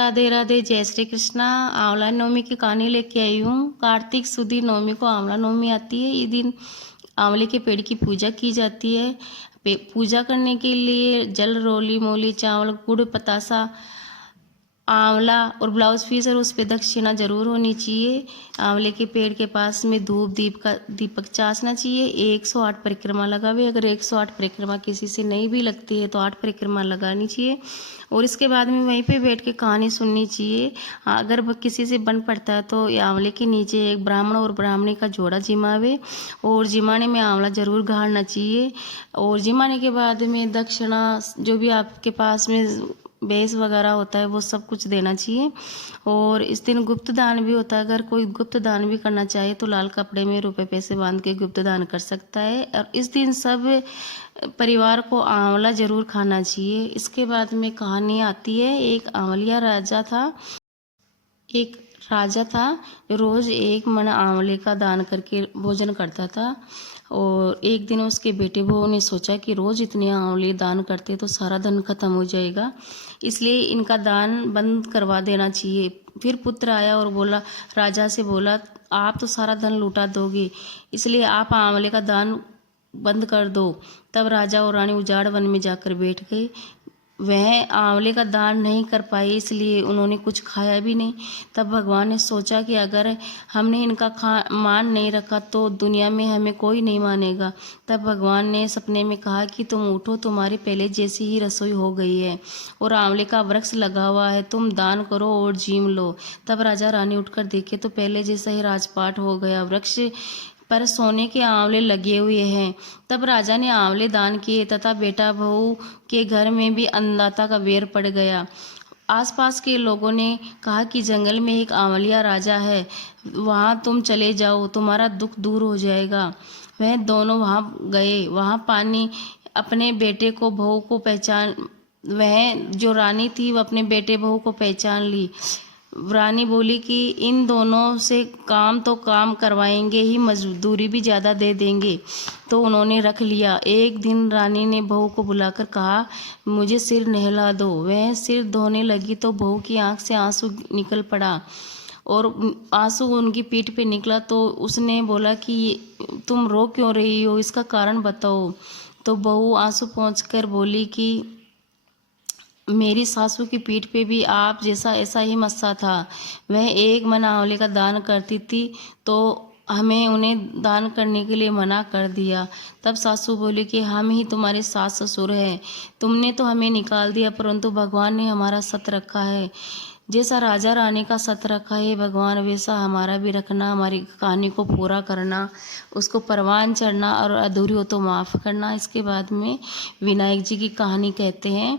राधे राधे, जय श्री कृष्णा। आंवला नवमी की कहानी लेके आई हूँ। कार्तिक सुदी नवमी को आंवला नवमी आती है। इस दिन आंवले के पेड़ की पूजा की जाती है। पूजा करने के लिए जल, रोली, मोली, चावल, गुड़, पतासा, आंवला और ब्लाउज पीस और उस पर दक्षिणा जरूर होनी चाहिए। आंवले के पेड़ के पास में धूप दीपक चासना चाहिए। 108 परिक्रमा लगावे। अगर 108 परिक्रमा किसी से नहीं भी लगती है तो 8 परिक्रमा लगानी चाहिए और इसके बाद में वहीं पे बैठ के कहानी सुननी चाहिए। अगर किसी से बन पड़ता है तो आंवले के नीचे एक ब्राह्मण और ब्राह्मणी का जोड़ा जिमावे और जिमाने में आंवला जरूर गाड़ना चाहिए। और जिमाने के बाद में दक्षिणा, जो भी आपके पास में बेस वगैरह होता है, वो सब कुछ देना चाहिए। और इस दिन गुप्त दान भी होता है। अगर कोई गुप्त दान भी करना चाहे तो लाल कपड़े में रुपए पैसे बांध के गुप्त दान कर सकता है। और इस दिन सब परिवार को आंवला जरूर खाना चाहिए। इसके बाद में कहानी आती है। एक राजा था जो रोज 1 मन आंवले का दान करके भोजन करता था। और एक दिन उसके बेटे बहू ने सोचा कि रोज इतने आंवले दान करते तो सारा धन खत्म हो जाएगा, इसलिए इनका दान बंद करवा देना चाहिए। फिर पुत्र आया और बोला, राजा से बोला, आप तो सारा धन लुटा दोगे, इसलिए आप आंवले का दान बंद कर दो। तब राजा और रानी उजाड़ वन में जाकर बैठ गए। वह आंवले का दान नहीं कर पाए, इसलिए उन्होंने कुछ खाया भी नहीं। तब भगवान ने सोचा कि अगर हमने इनका मान नहीं रखा तो दुनिया में हमें कोई नहीं मानेगा। तब भगवान ने सपने में कहा कि तुम उठो, तुम्हारी पहले जैसी ही रसोई हो गई है और आंवले का वृक्ष लगा हुआ है, तुम दान करो और जीम लो। तब राजा रानी उठकर देखे तो पहले जैसा ही राजपाट हो गया। वृक्ष पर सोने के आंवले लगे हुए हैं। तब राजा ने आंवले दान किए तथा बेटा बहू के घर में भी अन्नदाता का वेर पड़ गया। आसपास के लोगों ने कहा कि जंगल में एक आंवलिया राजा है, वहां तुम चले जाओ, तुम्हारा दुख दूर हो जाएगा। वह दोनों वहां गए। वहां पानी अपने बेटे को बहू को पहचान वह जो रानी थी वह अपने बेटे बहू को पहचान ली। रानी बोली कि इन दोनों से काम करवाएंगे ही, मजदूरी भी ज़्यादा दे देंगे। तो उन्होंने रख लिया। एक दिन रानी ने बहू को बुलाकर कहा, मुझे सिर नहला दो। वह सिर धोने लगी तो बहू की आंख से आंसू निकल पड़ा और आंसू उनकी पीठ पे निकला। तो उसने बोला कि तुम रो क्यों रही हो, इसका कारण बताओ। तो बहू आंसू पोंछकर बोली कि मेरी सासू की पीठ पे भी आप जैसा ऐसा ही मस्सा था। वह 1 मन आंवले का दान करती थी तो हमें उन्हें दान करने के लिए मना कर दिया। तब सासू बोली कि हम ही तुम्हारे सास ससुर हैं, तुमने तो हमें निकाल दिया परंतु भगवान ने हमारा सत रखा है। जैसा राजा रानी का सत रखा है भगवान, वैसा हमारा भी रखना, हमारी कहानी को पूरा करना, उसको परवान चढ़ना और अधूरी हो तो माफ़ करना। इसके बाद में विनायक जी की कहानी कहते हैं।